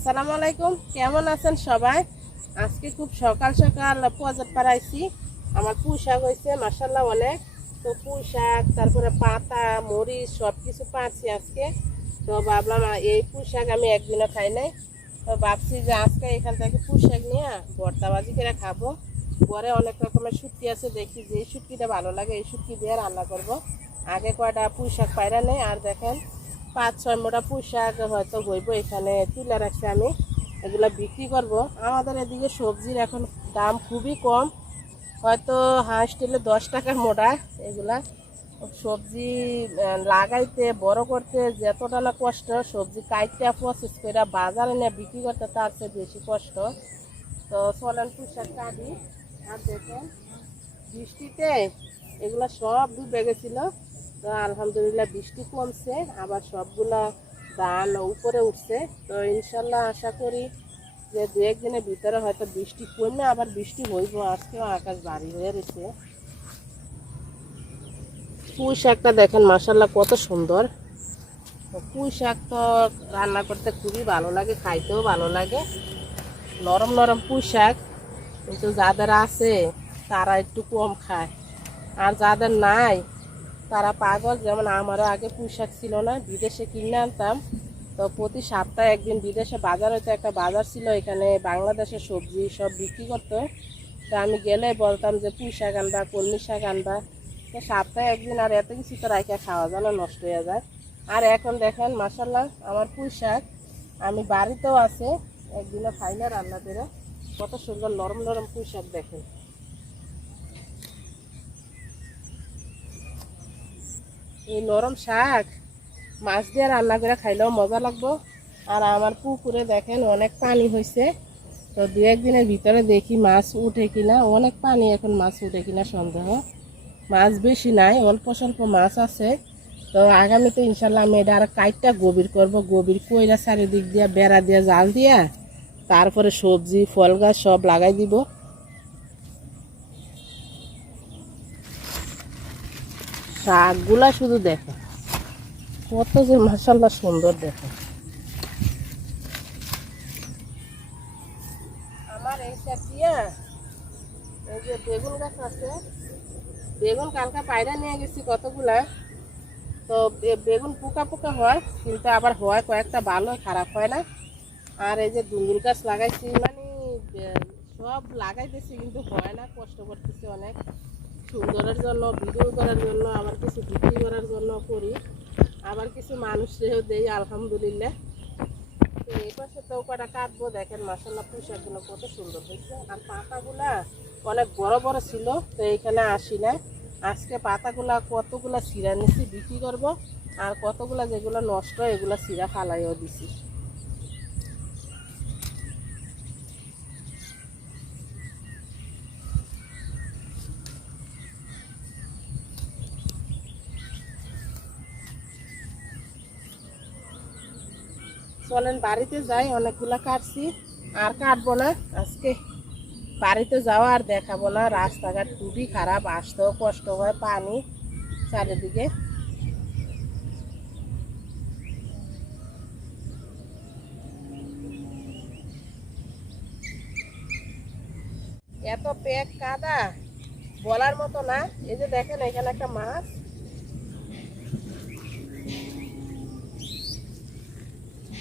আসসালামু আলাইকুম। কেমন আছেন সবাই? আজকে খুব সকাল সকাল পজার পাড়াইছি আমার পুঁই শাক হয়েছে মাসাল্লাহ অনেক। তো পুঁই শাক, তারপরে পাতা, মরিচ সব কিছু পাচ্ছি আজকে। তো ভাবলাম এই পুঁই শাক আমি একদিনও খাই নাই। তো ভাবছি যে আজকে এখান থেকে পুঁই শাক নিয়ে ভর্তাবাজি করে খাব। পরে অনেক রকমের শুটকি আছে, দেখি যে শুটকিটা ভালো লাগে, এই শুটকি দিয়ে রান্না করব। আগে কয়টা পুঁই শাক পায়রা নেই, আর দেখেন পাঁচ ছয় মোটা পুঁই শাক হয়তো হইব এখানে, তুলে রাখছি আমি, এগুলো বিক্রি করব। আমাদের এদিকে সবজির এখন দাম খুবই কম, হয়তো হাঁস টেলে দশ টাকার মোটা এগুলা। সবজি লাগাইতে, বড় করতে যতটা না কষ্ট, সবজি কাইতে প্রসেস করে বাজারে নিয়ে বিক্রি করতে তার চেয়ে বেশি কষ্ট। তো চলেন পুঁই শাক কাটি আর দেখেন, বৃষ্টিতে এগুলো সব ডুবে গেছিল। তো আলহামদুলিল্লাহ বৃষ্টি কমছে, আবার সবগুলা ধান উপরে উঠছে। তো ইনশাল্লাহ আশা করি যে দু একদিনের ভিতরে হয়তো বৃষ্টি কমে আবার বৃষ্টি হইব। আজকেও আকাশ ভারী হয়ে রয়েছে। পুঁই শাকটা দেখেন মাসাল্লাহ কত সুন্দর। পুঁই শাক তো রান্না করতে খুবই ভালো লাগে, খাইতেও ভালো লাগে। নরম নরম পুঁই শাক, কিন্তু যাদের আছে তারা একটু কম খায়। আর যাদের নাই তারা পাগল, যেমন আমারও আগে পুঁই শাক ছিল না, বিদেশে কিনে আনতাম। তো প্রতি সপ্তাহে একদিন বিদেশে বাজার হয়তো একটা বাজার ছিল, এখানে বাংলাদেশের সবজি সব বিক্রি করতো। তো আমি গেলে বলতাম যে, পুঁই শাক আনবা, কলমি শাক আনবা। তো সপ্তাহে একদিন আর এত কিছু তো রাখা খাওয়া যায় না, নষ্ট হয়ে যায়। আর এখন দেখেন মাসাল্লাহ আমার পুঁই শাক আমি বাড়িতেও আছে, একদিনও খাই না রান্না করে। কত সুন্দর নরম নরম পুঁই শাক দেখেন। এই নরম শাক, মাছ দিয়ে রান্না করে খাইলেও মজা লাগবো। আর আমার পুকুরে দেখেন অনেক পানি হয়েছে তো দু একদিনের ভিতরে দেখি মাছ উঠে কিনা। অনেক পানি এখন মাছ উঠে কিনা সন্দেহ। মাছ বেশি নাই, অল্প স্বল্প মাছ আছে। তো আগামীতে ইনশাল্লাহ আমি এটা আর কাইটটা গভীর করব। গভীর কইরা চারিদিক দিয়া, বেড়া দিয়া, জাল দিয়া, তারপরে সবজি, ফল গাছ সব লাগাই দিব। শাকগুলা শুধু দেখো। কত যে মাসাল্লাহ সুন্দর দেখো। আমার এই শাক এই যে বেগুন গাছ আছে, বেগুন কালকা পায়রা নিয়ে গেছি কতগুলা। তো বেগুন পোকা পোকা হয়, কিন্তু আবার হয় কয়েকটা ভালো, খারাপ হয় না। আর এই যে ডুঙ্গুর গাছ লাগাইছি মানে সব লাগাইতেছি, কিন্তু হয় না, কষ্ট করতেছি অনেক। সুন্দরের জন্য, ভিডিও করার জন্য, আবার কিছু বিক্রি করার জন্য করি। আবার কিছু মানুষরেও দেই, আলহামদুলিল্লাহ। তো এই পাশে তো কটা কাটবো, দেখেন মাসাল্লাহ পোশাকগুলো কত সুন্দর হয়েছে আর পাতাগুলা অনেক বড় বড় ছিল, তো এইখানে আসি না। আজকে পাতাগুলা কতগুলা চিরা নিছি, বিক্রি করব। আর কতগুলা যেগুলো নষ্ট এগুলো চিরা ফালাইও দিছি। চলেন, বাড়িতে যাই, অনেকগুলা কাটছি। আর কাটবো না, আজকে বাড়িতে যাওয়া আর দেখাবো না। রাস্তাঘাট খুবই খারাপ, আসতেও কষ্ট হয় পানি চারিদিকে। এত পেক কাদা, বলার মতো না। এই যে দেখেন, এখানে একটা মাছ।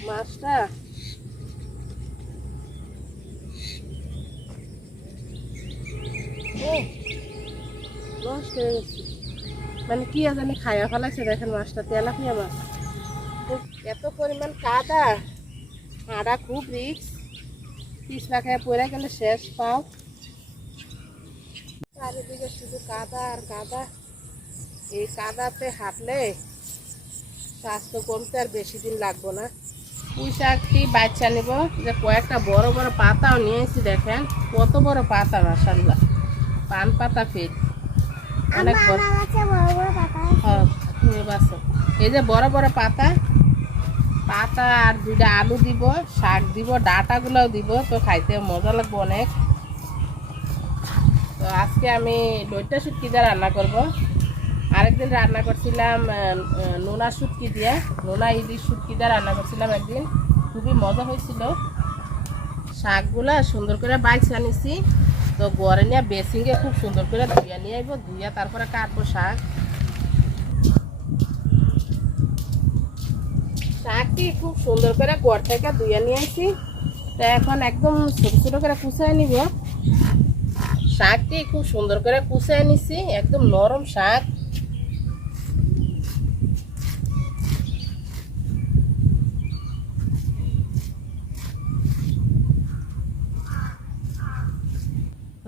মাছটা? নষ্ট মানে কি জানি খাইয়া ফেলাইছে, দেখেন মাছটা, তেলাপিয়া মাছ। এত পরিমাণ কাদা। হাঁড়া খুব রিক্স পিছলা খায় পড়ে গেলে শেষ পাও। চারিদিকে শুধু কাদা আর কাদা। এই কাদাতে হাঁটলে স্বাস্থ্য কমতে আর বেশি দিন লাগবো না। পুঁই শাকটি বাচ্চা নিব? যে কয়েকটা বড় বড় পাতাও নিয়েছি দেখেন কত বড় পাতা মাসাল্লাহ পান পাতা ফিট অনেক বড়। হ্যাঁ। এই যে বড় বড় পাতা পাতা আর দুইটা আলু দিব শাক দিব ডাটাগুলোও দিব তো খাইতে মজা লাগবে অনেক। তো আজকে আমি লইটা শুটকি দিয়ে রান্না করব। আরেকদিন রান্না করছিলাম নোনা শুটকি দিয়ে, নোনা ইলিশ শুটকি দিয়ে রান্না করছিলাম একদিন। খুবই মজা হয়েছিল। শাকগুলা সুন্দর করে বাইক আনিছি। তো গড়ে নিয়ে বেসিংয়ে খুব সুন্দর করে ধুইয়া নিয়ে আইব, ধুইয়া তারপরে কাটবো শাক। শাকটি খুব সুন্দর করে গড় থেকে ধুইয়া নিয়ে আসি তো এখন একদম ছোট ছোট করে কুচাই নিব। শাকটি খুব সুন্দর করে কুচাই নিছি, একদম নরম শাক।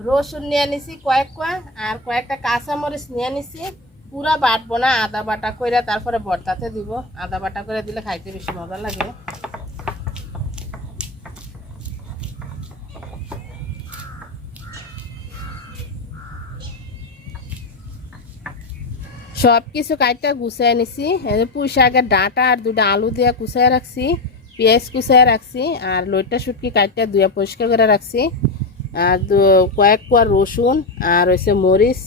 রসুন নিয়ে নিছি কয়েক কোয়া, আর কয়েকটা কাঁচামরিচ নিয়ে নিছি পুরা বাটবো না, আদা বাটা করে তারপরে ভর্তাতে দিব। আদা বাটা করে দিলে খাইতে বেশি মজা লাগে। সব কিছু কাটটা গুছাই নিছি পুঁই শাকের ডাঁটা আর দুটা আলু দিয়ে কুচাই রাখছি, পেঁয়াজ কুচাই রাখছি, আর লইটা শুটকি কাটটা দুয়া পরিষ্কার করে রাখছি। আর কয়েক কোয়া রসুন আর হচ্ছে মরিচ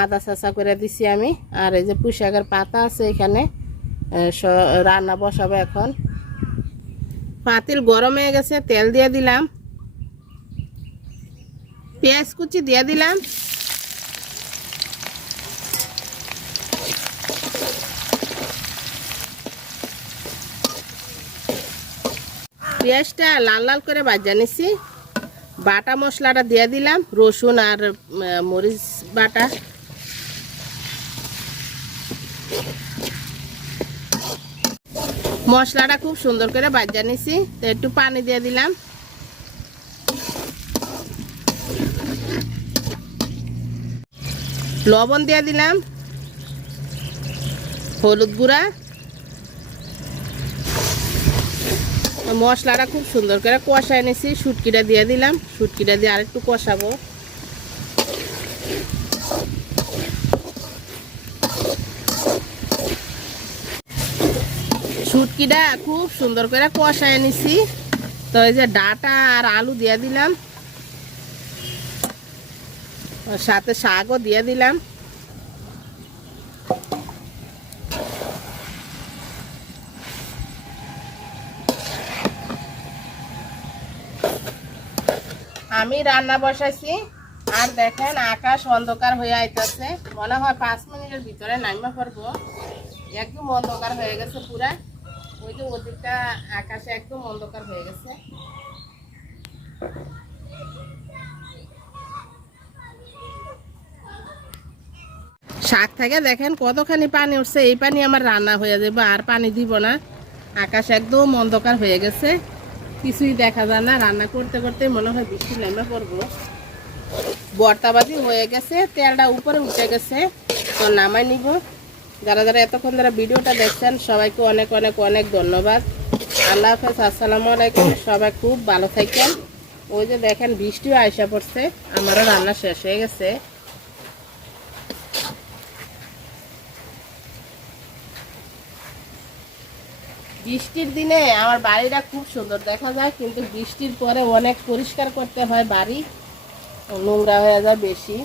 আদা চাচা করে দিছি আমি। আর এই যে পুঁই শাকের পাতা আছে এখানে রান্না বসাবো এখন। পাতিল গরম হয়ে গেছে, তেল দিয়ে দিলাম। পেঁয়াজ কুচি দিয়ে দিলাম। পেঁয়াজটা লাল লাল করে বাজা নিছি। বাটা মশলাটা দিয়ে দিলাম, রসুন আর মরিচ বাটা। মশলাটা খুব সুন্দর করে বাজা নিছি, তো একটু পানি দিয়ে দিলাম। লবণ দিয়ে দিলাম, হলুদ গুঁড়া। মশলাটা খুব সুন্দর করে কষায় নিয়েছি শুটকিটা দিয়ে দিলাম, শুটকিটা দিয়ে আরেকটু কষাবো। শুটকিটা খুব সুন্দর করে কষায় এনেছি তো এই যে ডাটা আর আলু দিয়ে দিলাম। সাথে শাকও দিয়ে দিলাম। আমি রান্না বসাইছি, আর দেখেন আকাশ অন্ধকার হয়ে আইতাছে। মনে হয় পাঁচ মিনিটের ভিতরে নাইমা পড়ব। একদম অন্ধকার হয়ে গেছে পুরা। ওই যে ওদিকটা আকাশে একদম অন্ধকার হয়ে গেছে। শাক থেকে দেখেন কতখানি পানি উঠছে, এই পানি আমার রান্না হয়ে যাবে, আর পানি দিব না। আকাশ একদম অন্ধকার হয়ে গেছে। কিছুই দেখা যায় না। রান্না করতে করতে মনে হয় বৃষ্টি নেমে পড়ব। বর্তাবাজি হয়ে গেছে, তেলটা উপরে উঠে গেছে, তো নামাই নিব। যারা যারা এতক্ষণ যারা ভিডিওটা দেখছেন, সবাইকে অনেক অনেক অনেক ধন্যবাদ। আল্লাহ হাফেজ, আসসালামু আলাইকুম। সবাই খুব ভালো থাকেন। ওই যে দেখেন, বৃষ্টিও আয়সা পড়ছে। আমারও রান্না শেষ হয়ে গেছে। বৃষ্টির দিনে আমার বাড়িটা খুব সুন্দর দেখা যায়, কিন্তু বৃষ্টির পরে অনেক পরিষ্কার করতে হয় বাড়ি। নোংরা হয়ে যায় বেশি।